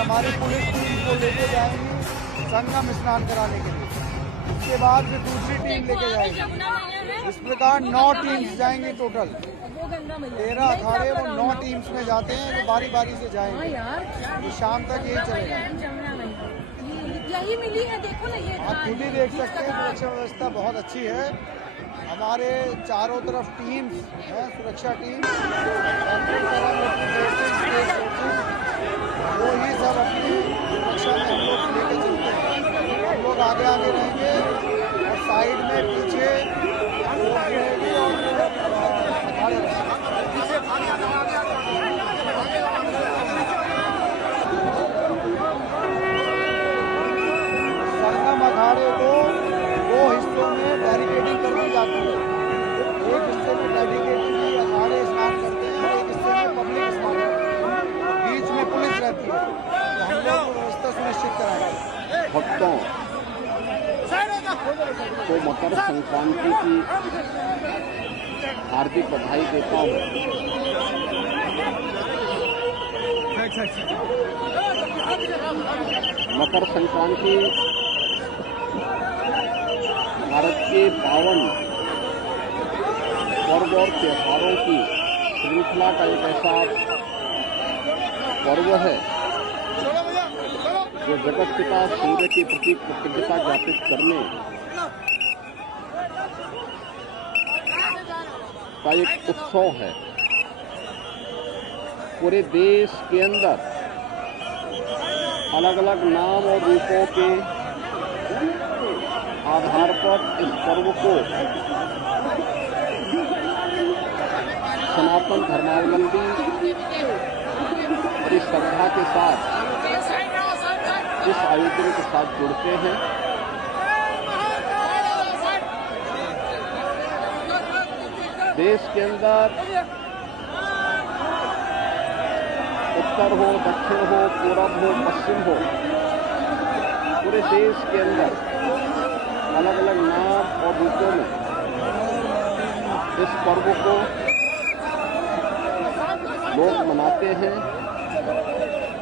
हमारी police team को लेके जाएंगी संगम स्नान कराने के लिए। उसके बाद फिर दूसरी टीम लेके जाएंगे। इस प्रकार 9 टीम्स जाएंगी टोटल। 13 अखाड़े वो 9 टीम्स में जाते हैं, जो बारी बारी से जाएंगे। तो शाम तक यही चलेगा। यही मिली है, देखो ना ये। आप खुद ही देख सकते हैं, सुरक्षा व्यवस्था बहुत अच्छी है। हमारे चारों तरफ टीम्स हैं, सुरक्षा टीम, वो ही सब अपनी सुरक्षा में हम लोग लेके चलते हैं। हम लोग आगे आगे रहेंगे और साइड में पीछे रहेगी और अखाड़े रहेंगे। संगम अखाड़े को 2 हिस्सों में बैरिकेडिंग कर दी जाती है। एक हिस्से में बैरिकेडिंग में अखाड़े स्नान करते हैं और एक हिस्से में पब्लिक स्नान करते हैं। बीच में पुलिस रहती है, तो हम लोग व्यवस्था सुनिश्चित कराएंगे। भक्तों को मकर संक्रांति की हार्दिक बधाई देता हूँ। मकर संक्रांति भारत के पावन पर्व और त्योहारों की श्रृंखला का एक ऐसा पर्व है जो जगत पिता सूर्य के प्रति कृतज्ञता ज्ञापित करने का एक उत्सव है। पूरे देश के अंदर अलग अलग नाम और रूपों के आधार पर इस पर्व को सनातन धर्मावलंबी बड़ी श्रद्धा के साथ इस आयोजन के साथ जुड़ते हैं। देश के अंदर उत्तर हो, दक्षिण हो, पूरब हो, पश्चिम हो, पूरे देश के अंदर अलग अलग नाम और रूपों में इस पर्व को लोग मनाते हैं,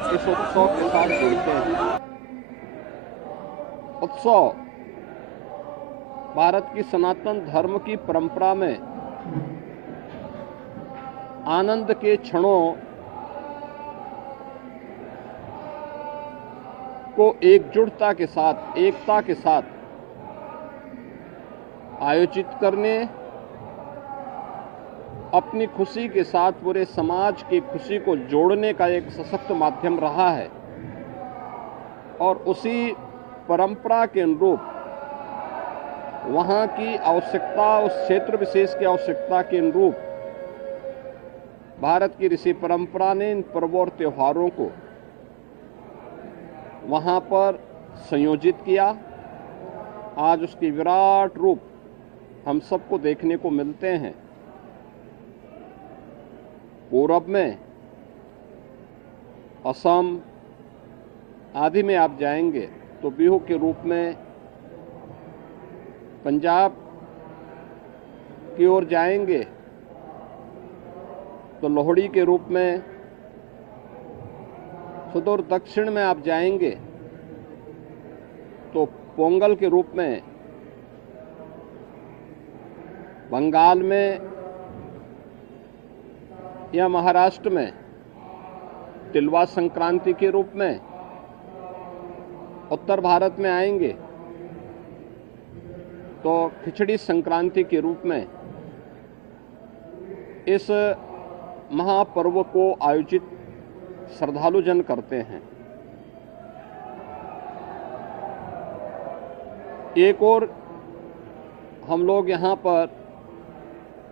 इस उत्सव के साथ जुड़ते हैं। उत्सव भारत की सनातन धर्म की परंपरा में आनंद के क्षणों को एकजुटता के साथ, एकता के साथ आयोजित करने, अपनी खुशी के साथ पूरे समाज की खुशी को जोड़ने का एक सशक्त माध्यम रहा है। और उसी परंपरा के अनुरूप वहाँ की आवश्यकता, उस क्षेत्र विशेष की आवश्यकता के अनुरूप भारत की ऋषि परंपरा ने इन पर्वों और त्योहारों को वहाँ पर संयोजित किया। आज उसकी विराट रूप हम सबको देखने को मिलते हैं। पूरब में असम आदि में आप जाएंगे तो बिहू के रूप में, पंजाब की ओर जाएंगे तो लोहड़ी के रूप में, सुदूर दक्षिण में आप जाएंगे तो पोंगल के रूप में, बंगाल में या महाराष्ट्र में तिलवा संक्रांति के रूप में, उत्तर भारत में आएंगे तो खिचड़ी संक्रांति के रूप में, इस महापर्व को आयोजित श्रद्धालु जन करते हैं। एक और हम लोग यहाँ पर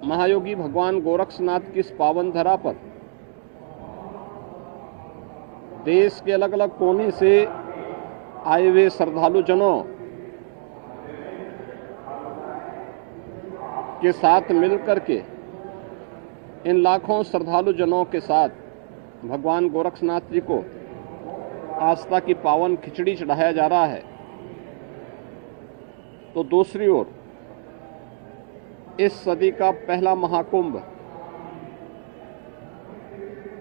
महायोगी भगवान गोरक्षनाथ की इस पावन धरा पर देश के अलग अलग कोने से आए हुए श्रद्धालु जनों के साथ मिलकर के इन लाखों श्रद्धालु जनों के साथ भगवान गोरक्षनाथ जी को आस्था की पावन खिचड़ी चढ़ाया जा रहा है। तो दूसरी ओर इस सदी का पहला महाकुंभ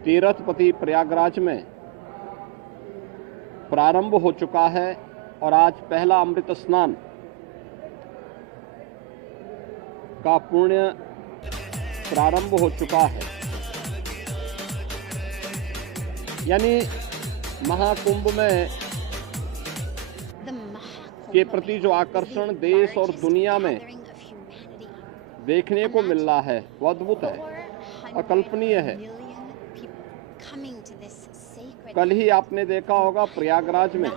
तीर्थपति प्रयागराज में प्रारंभ हो चुका है और आज पहला अमृत स्नान का पुण्य प्रारंभ हो चुका है। यानी महाकुंभ में के प्रति जो आकर्षण देश और दुनिया में देखने को मिल रहा है वो अद्भुत है, अकल्पनीय है। कल ही आपने देखा होगा प्रयागराज में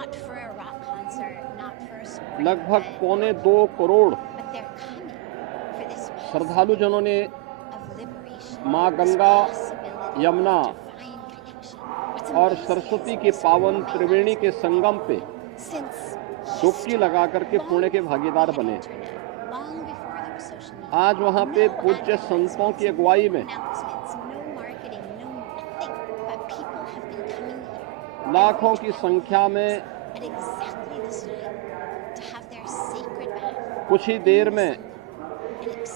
लगभग 1.25 करोड़ श्रद्धालु जनों ने मां गंगा, यमुना और सरस्वती के पावन त्रिवेणी के संगम पे डुबकी लगा करके पुण्य के भागीदार बने। आज वहां पे पूज्य संतों की अगुवाई में लाखों की संख्या में कुछ ही देर में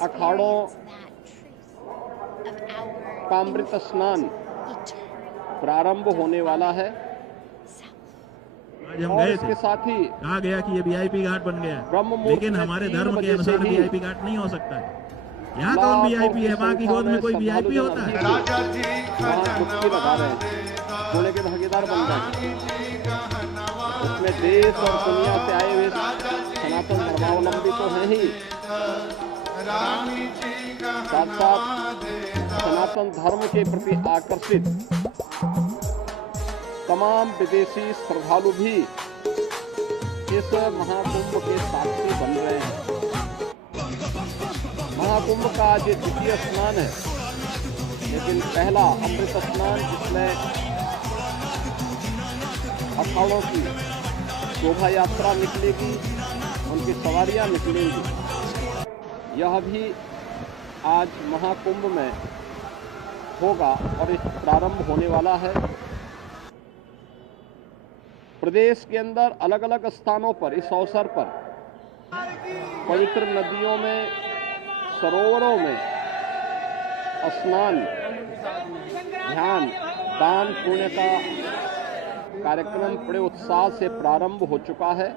अखाड़ों का अमृत स्नान प्रारंभ होने वाला है। आज हम और गए इसके थे, साथ ही कहा गया कि ये वीआईपी घाट बन गया ब्रह्म है, मुहूर्त लेकिन में हमारे 3 धर्म के बजे से अनुसार ही वीआईपी घाट नहीं हो सकता है। यहाँ कौन लाखों वीआईपी है? की माँ की गोद में कोई संख्या वीआईपी होता है? वहाँ डुबकी लगा रहे हैं, पुण्य के भागीदार बन रहे हैं। उसमें देश और दुनिया से आए हुए सनातन धर्मावलंबी तो हैं ही, साथ साथ सनातन धर्म के प्रति आकर्षित तमाम विदेशी श्रद्धालु भी इस महाकुंभ के साक्षी बन रहे हैं। महाकुंभ का आज ये द्वितीय स्नान है, लेकिन पहला अमृत स्नान जिसमें अखाड़ों की शोभा यात्रा निकलेगी, उनकी सवारियां निकलेंगी, यह भी आज महाकुंभ में होगा और इस प्रारंभ होने वाला है। प्रदेश के अंदर अलग अलग स्थानों पर इस अवसर पर पवित्र नदियों में, सरोवरों में स्नान, ध्यान, दान, पुण्य का कार्यक्रम बड़े उत्साह से प्रारंभ हो चुका है।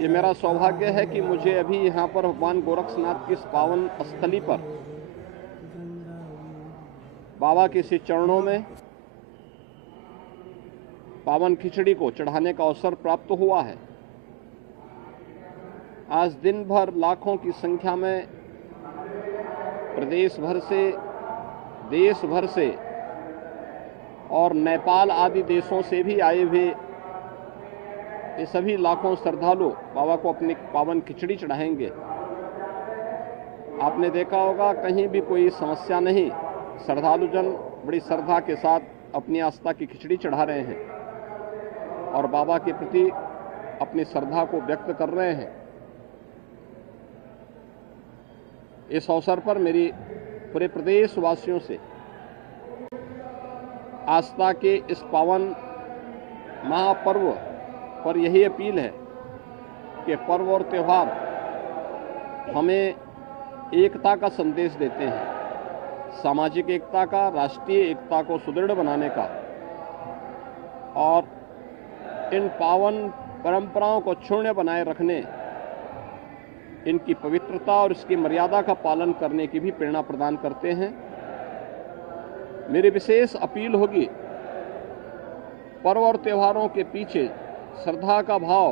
ये मेरा सौभाग्य है कि मुझे अभी यहाँ पर भगवान गोरक्षनाथ की इस पावन स्थली पर बाबा के श्री चरणों में पावन खिचड़ी को चढ़ाने का अवसर प्राप्त हुआ है। आज दिन भर लाखों की संख्या में प्रदेश भर से, देश भर से और नेपाल आदि देशों से भी आए हुए ये सभी लाखों श्रद्धालु बाबा को अपनी पावन खिचड़ी चढ़ाएंगे। आपने देखा होगा कहीं भी कोई समस्या नहीं, श्रद्धालु जन बड़ी श्रद्धा के साथ अपनी आस्था की खिचड़ी चढ़ा रहे हैं और बाबा के प्रति अपनी श्रद्धा को व्यक्त कर रहे हैं। इस अवसर पर मेरी पूरे प्रदेश वासियों से आस्था के इस पावन महापर्व पर यही अपील है कि पर्व और त्यौहार हमें एकता का संदेश देते हैं, सामाजिक एकता का, राष्ट्रीय एकता को सुदृढ़ बनाने का, और इन पावन परंपराओं को क्षुण्य बनाए रखने, इनकी पवित्रता और इसकी मर्यादा का पालन करने की भी प्रेरणा प्रदान करते हैं। मेरी विशेष अपील होगी, पर्व और त्योहारों के पीछे श्रद्धा का भाव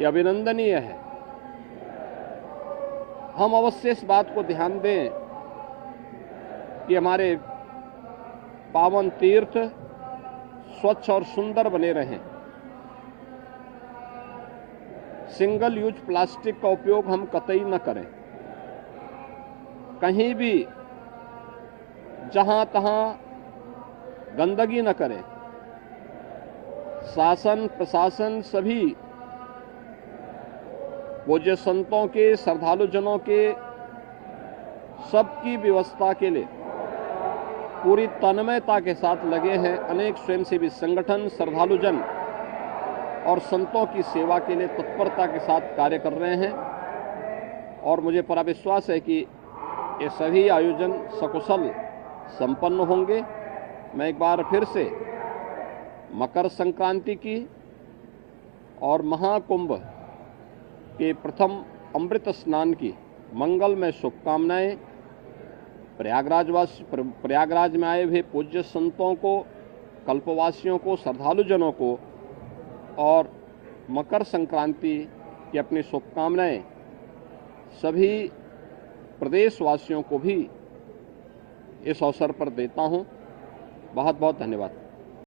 यह अभिनंदनीय है, हम अवश्य इस बात को ध्यान दें कि हमारे पावन तीर्थ स्वच्छ और सुंदर बने रहें। सिंगल यूज प्लास्टिक का उपयोग हम कतई न करें। कहीं भी जहां तहां गंदगी न करें। शासन प्रशासन सभी पूज्य संतों के, श्रद्धालुजनों के सबकी व्यवस्था के लिए पूरी तन्मयता के साथ लगे हैं। अनेक स्वयंसेवी संगठन श्रद्धालुजन और संतों की सेवा के लिए तत्परता के साथ कार्य कर रहे हैं और मुझे पूरा विश्वास है कि ये सभी आयोजन सकुशल संपन्न होंगे। मैं एक बार फिर से मकर संक्रांति की और महाकुंभ के प्रथम अमृत स्नान की मंगलमय शुभकामनाएं प्रयागराज में आए हुए पूज्य संतों को, कल्पवासियों को, श्रद्धालुजनों को और मकर संक्रांति की अपनी शुभकामनाएं सभी प्रदेशवासियों को भी इस अवसर पर देता हूं। बहुत बहुत धन्यवाद।